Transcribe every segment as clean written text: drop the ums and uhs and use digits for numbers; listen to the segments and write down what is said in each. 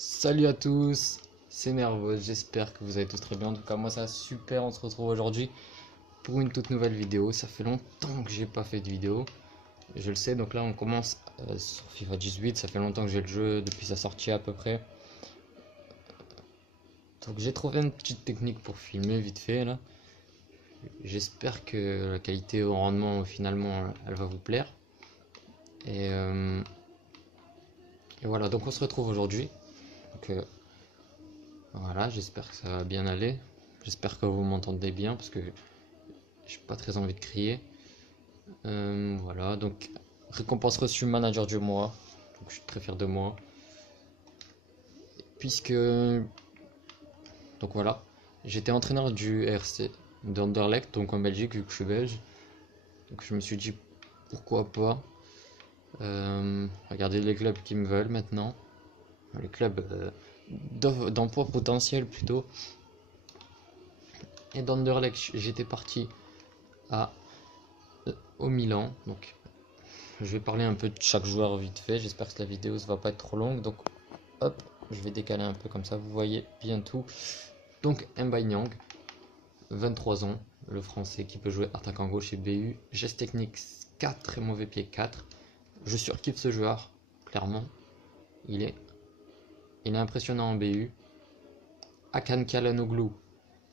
Salut à tous, c'est Nerveux, j'espère que vous allez tous très bien. En tout cas, moi ça va super, on se retrouve aujourd'hui pour une toute nouvelle vidéo. Ça fait longtemps que j'ai pas fait de vidéo, je le sais. Donc là, on commence sur FIFA 18. Ça fait longtemps que j'ai le jeu depuis sa sortie à peu près. Donc j'ai trouvé une petite technique pour filmer vite fait là. J'espère que la qualité au rendement finalement elle va vous plaire. Et, euh, et voilà, donc on se retrouve aujourd'hui. Donc, voilà, j'espère que ça va bien aller. J'espère que vous m'entendez bien parce que j'ai pas très envie de crier. Voilà, donc récompense reçue manager du mois. Donc je suis très fier de moi. Puisque, donc voilà, j'étais entraîneur du RC d'Anderlecht, donc en Belgique, vu que je suis belge. Donc je me suis dit pourquoi pas regarder les clubs qui me veulent maintenant. Les clubs d'emploi potentiel plutôt. Et d'Anderlecht, j'étais parti à au Milan. Donc je vais parler un peu de chaque joueur vite fait. J'espère que la vidéo ne va pas être trop longue. Donc hop, je vais décaler un peu comme ça, vous voyez bien tout. Donc Mbaye Niang, 23 ans, le français qui peut jouer attaquant gauche et BU. Geste technique 4 et mauvais pied 4. Je surkiffe ce joueur, clairement. Il est, il est impressionnant en BU. Hakan Çalhanoğlu,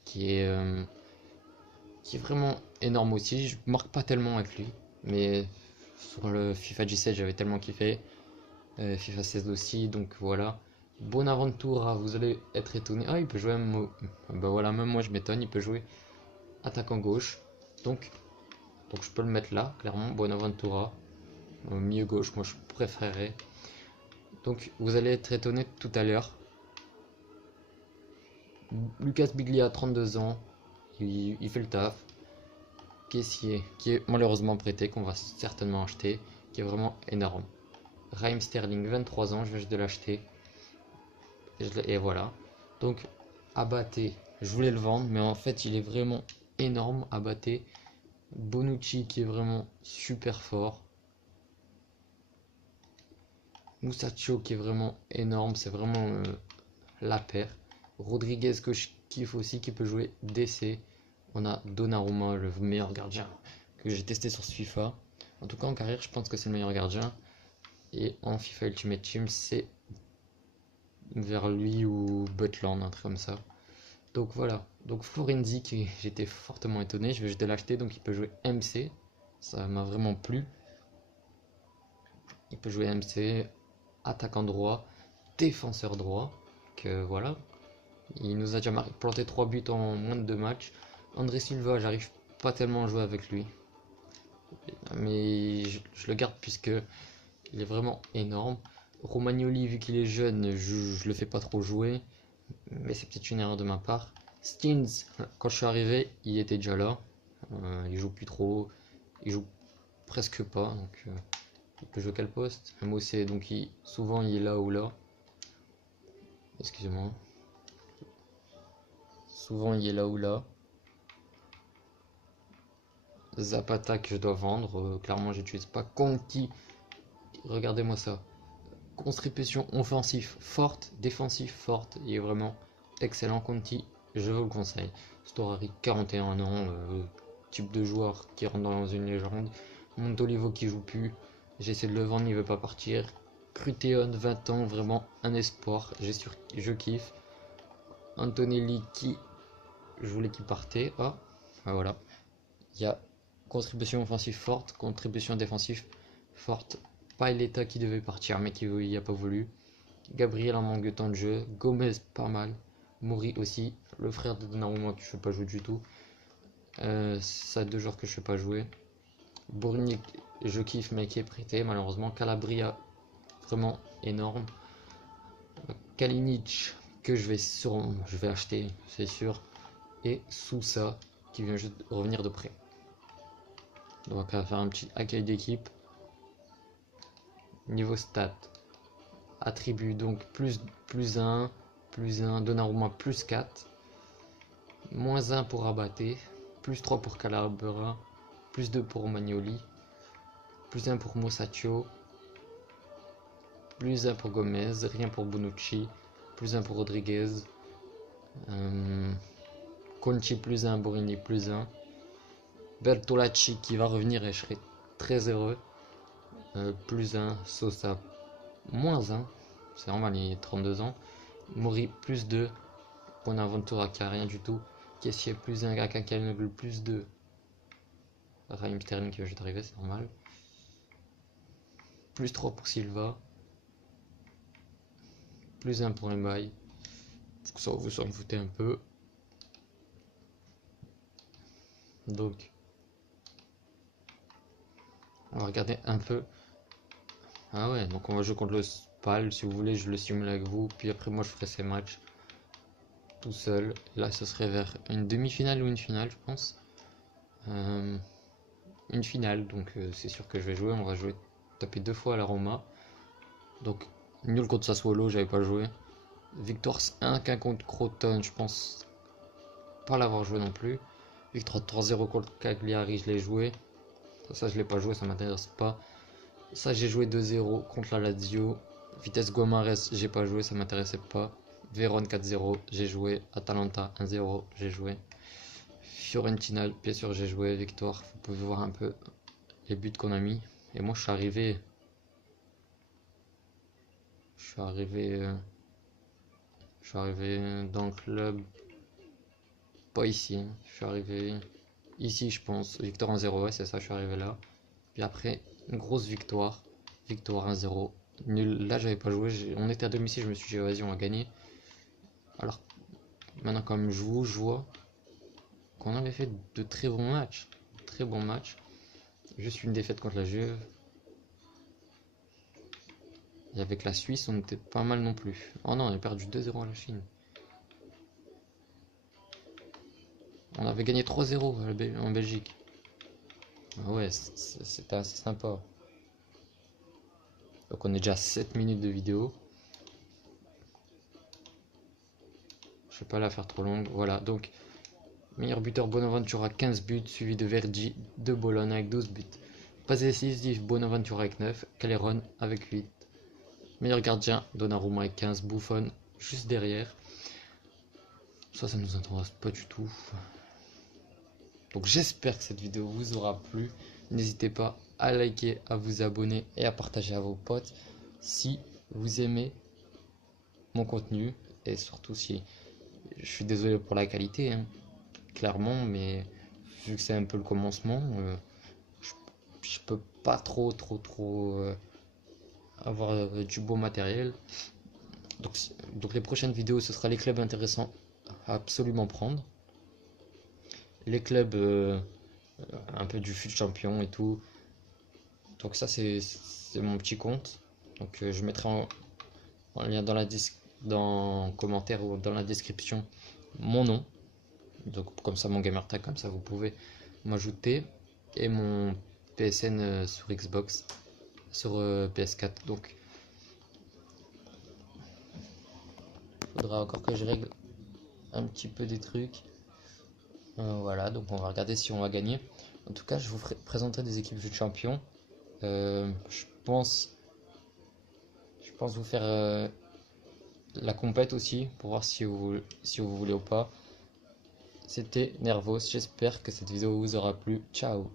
qui est vraiment énorme aussi. Je marque pas tellement avec lui, mais sur le FIFA 17 j'avais tellement kiffé. FIFA 16 aussi, donc voilà. Bonaventura, vous allez être étonné. Ah, il peut jouer même. Bah voilà, même moi je m'étonne, il peut jouer attaquant gauche. Donc, donc je peux le mettre là, clairement. Bonaventura, au milieu gauche, moi je préférerais. Donc vous allez être étonné tout à l'heure. Lucas Biglia, 32 ans, il fait le taf. Caissier, qui est malheureusement prêté, qu'on va certainement acheter, qui est vraiment énorme. Raheem Sterling, 23 ans, je vais juste de l'acheter. Et voilà. Donc, Abaté, je voulais le vendre, mais en fait, il est vraiment énorme. Abaté. Bonucci, qui est vraiment super fort. Musacho, qui est vraiment énorme. C'est vraiment la paire. Rodriguez, que je kiffe aussi, qui peut jouer DC. On a Donnarumma, le meilleur gardien que j'ai testé sur ce FIFA. En tout cas, en carrière, je pense que c'est le meilleur gardien. Et en FIFA Ultimate Team, c'est vers lui ou Butland, un truc comme ça. Donc voilà, donc Florenzi, qui j'étais fortement étonné, je vais juste l'acheter, donc il peut jouer MC, ça m'a vraiment plu. Il peut jouer MC, attaquant droit, défenseur droit, que voilà. Il nous a déjà planté 3 buts en moins de 2 matchs. André Silva, j'arrive pas tellement à jouer avec lui, mais je le garde puisque il est vraiment énorme. Romagnoli, vu qu'il est jeune, je le fais pas trop jouer, mais c'est peut-être une erreur de ma part. Steens, quand je suis arrivé, il était déjà là. Il joue plus trop, il joue presque pas. Donc, il peut jouer quel poste? MOC, donc souvent il est là ou là. Excusez-moi. Souvent il est là ou là. Zapata que je dois vendre. Clairement, j'utilise pas. Conti, regardez-moi ça. Contribution offensive forte, défensive forte. Il est vraiment excellent. Conti, je vous le conseille. Storari, 41 ans, type de joueur qui rentre dans une légende. Montolivo qui joue plus. J'essaie de le vendre, il veut pas partir. Cruteon, 20 ans, vraiment un espoir. Je kiffe. Antonelli qui, je voulais qu'il partait. Ah, voilà. Il y a contribution offensive forte, contribution défensive forte. Paileta qui devait partir, mais qui n'y a pas voulu. Gabriel en manque de temps de jeu. Gomez, pas mal. Mouri aussi. Le frère de Donnarumma que je ne fais pas jouer du tout. Ça, 2 joueurs que je ne fais pas jouer. Bournic, je kiffe, mais qui est prêté malheureusement. Calabria, vraiment énorme. Kalinic, que je vais acheter, c'est sûr. Et Sousa, qui vient juste revenir de près. Donc on va faire un petit accueil d'équipe. Niveau stats. Attribut, donc plus 1, Donnarumma plus 4. Moins 1 pour Abaté. Plus 3 pour Calabria. Plus 2 pour Magnoli. Plus 1 pour Musacchio. Plus 1 pour Gomez. Rien pour Bonucci. plus 1 pour Rodriguez. Conti plus 1, Borini plus 1. Bertolacci qui va revenir et je serai très heureux. Plus 1, Sosa moins 1, c'est normal, il a 32 ans. Mori plus 2, Bonaventura qui a rien du tout. Kessier plus 1, Kakakanoglu plus 2. Raheem Sterling qui va juste arriver, c'est normal. Plus 3 pour Silva. Plus 1 pour les mailles. Ça vous s'en foutez un peu. Donc, on va regarder un peu. Ah ouais, donc on va jouer contre le Spal. Si vous voulez, je le simule avec vous. Puis après, moi, je ferai ces matchs tout seul. Là, ce serait vers une demi-finale ou une finale, je pense. Une finale, donc c'est sûr que je vais jouer. On va jouer taper 2 fois à la Roma. Donc, nul contre Sassuolo, j'avais pas joué. Victoire 1-1 contre Crotone, je pense pas l'avoir joué non plus. Victoire 3-0 contre Cagliari, je l'ai joué. Ça je l'ai pas joué, ça m'intéresse pas. Ça j'ai joué 2-0 contre la Lazio. Vitesse Guimarães, j'ai pas joué, ça m'intéressait pas. Vérone 4-0, j'ai joué. Atalanta 1-0, j'ai joué. Fiorentina, bien sûr j'ai joué. Victoire, vous pouvez voir un peu les buts qu'on a mis. Et moi je suis arrivé dans le club, pas ici, hein. Je suis arrivé ici, je pense. Victoire 1-0, ouais, c'est ça, je suis arrivé là. Puis après, une grosse victoire. Victoire 1-0. Nul. Là, j'avais pas joué. On était à domicile, je me suis dit, vas-y, on va gagner. Alors, maintenant, comme je vois qu'on avait fait de très bons matchs. Très bons matchs. Juste une défaite contre la Juve. Et avec la Suisse, on était pas mal non plus. Oh non, on a perdu 2-0 à la Chine. On avait gagné 3-0 en Belgique. Ah ouais, c'était assez sympa. Donc on est déjà à 7 minutes de vidéo. Je vais pas la faire trop longue. Voilà, donc meilleur buteur Bonaventura 15 buts, suivi de Verdi de Bologne avec 12 buts. Passe décisif Bonaventura avec 9, Calleron avec 8. Meilleur gardien Donnarumma avec 15, Buffon juste derrière. Ça nous intéresse pas du tout. Donc j'espère que cette vidéo vous aura plu. N'hésitez pas à liker, à vous abonner et à partager à vos potes si vous aimez mon contenu. Et surtout si... Je suis désolé pour la qualité, hein, clairement, mais vu que c'est un peu le commencement, je peux pas trop avoir du beau matériel. Donc les prochaines vidéos, ce sera les clubs intéressants à absolument prendre. Les clubs un peu du fut champion et tout. Donc ça c'est mon petit compte. Donc je mettrai en lien dans commentaire ou dans la description mon nom. Donc comme ça mon gamertag, comme ça vous pouvez m'ajouter. Et mon PSN sur Xbox, sur PS4. Donc faudra encore que je règle un petit peu des trucs. Voilà, donc on va regarder si on va gagner. En tout cas, je vous présenterai des équipes de champions. Je pense vous faire la compète aussi pour voir si vous voulez ou pas. C'était Nervos, j'espère que cette vidéo vous aura plu. Ciao.